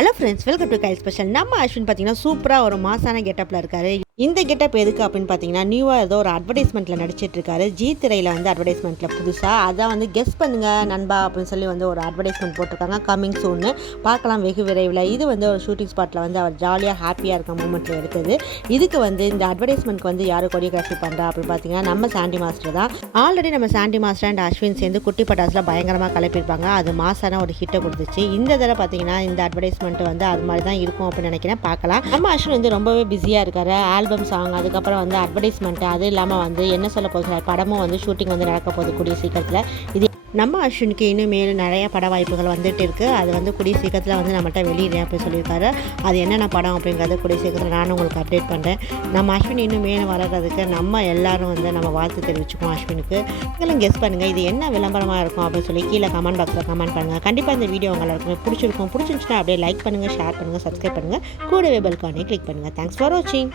Hello friends, welcome to Kyle special. நம்ம அஸ்வின் பார்த்தீங்கன்னா சூப்பராக ஒரு மாசான கெட்டப்பில் இருக்காரு. இந்த கெட்டப் எதுக்கு அப்படின்னு பார்த்தீங்கன்னா, நியூவாக ஏதோ ஒரு அட்வர்டைஸ்மெண்ட்டில் நடிச்சிட்டு இருக்காரு. ஜி திரையில் வந்து அட்வர்டைஸ்மெண்ட்டில் புதுசாக அதான் வந்து கெஸ் பண்ணுங்க நண்பா அப்படின்னு சொல்லி வந்து ஒரு அட்வர்டைஸ்மெண்ட் போட்டிருக்காங்க. கம்மிங் சூன்னு பார்க்கலாம் வெகு விரைவில். இது வந்து ஒரு ஷூட்டிங் ஸ்பாட்டில் வந்து அவர் ஜாலியாக ஹாப்பியாக இருக்க மூமெண்ட்டில் எடுத்தது. இதுக்கு வந்து இந்த அட்வர்டைஸ்மெண்ட்க்கு வந்து யார் கொரியோகிராஃபி பண்ணுறா அப்படின்னு பார்த்தீங்கன்னா நம்ம சாண்டி மாஸ்டர் தான். ஆல்ரெடி நம்ம சாண்டி மாஸ்டர் அண்ட் அஸ்வின் சேர்ந்து குட்டி பட்டாசில் பயங்கரமாக கலப்பியிருப்பாங்க. அது மாசான ஒரு ஹிட்டை கொடுத்துச்சு. இந்த தடவை பார்த்தீங்கன்னா இந்த அட்வர்டைஸ்மெண்ட் வந்து அது மாதிரி தான் இருக்கும் அப்படின்னு நினைக்கிறேன். பார்க்கலாம். நம்ம அஸ்வின் வந்து ரொம்பவே பிஸியாக இருக்காரு. ஆல்பம் சாங், அதுக்கப்புறம் வந்து அட்வர்டைஸ்மெண்ட், அது இல்லாமல் வந்து என்ன சொல்ல போகிறார் படமும் வந்து ஷூட்டிங் வந்து நடக்க போகுது கூடிய சீக்கிரத்தில். இது நம்ம அஸ்வினுக்கு இன்னும் மேலும் நிறைய பட வாய்ப்புகள் வந்துட்டு இருக்குது. அது வந்து கூடிய சீக்கிரத்தில் வந்து நம்மகிட்ட வெளியிடுறேன் அப்படின்னு சொல்லியிருக்காரு. அது என்னென்ன படம் அப்படிங்கிறத கூடிய சீக்கிரத்தில் நானும் உங்களுக்கு அப்டேட் பண்ணுறேன். நம்ம அஸ்வின் இன்னும் மேலும் வளர்கிறதுக்கு நம்ம எல்லாரும் வந்து நம்ம வாழ்த்து தெரிவிச்சுக்குவோம் அஸ்வினுக்கு. நீங்களும் கெஸ் பண்ணுங்கள் இது என்ன விளம்பரமாக இருக்கும் அப்படின்னு சொல்லி கீழே கமெண்ட் பாக்ஸில் கமெண்ட் பண்ணுங்கள். கண்டிப்பாக இந்த வீடியோ உங்களுக்கு பிடிச்சிருந்துச்சுன்னா அப்படியே லைக் பண்ணுங்கள், ஷேர் பண்ணுங்கள், சப்ஸ்கிரைப் பண்ணுங்கள், கூடவே பெல் ஐகானை கிளிக் பண்ணுங்கள். தேங்க்ஸ் ஃபார் வாட்சிங்.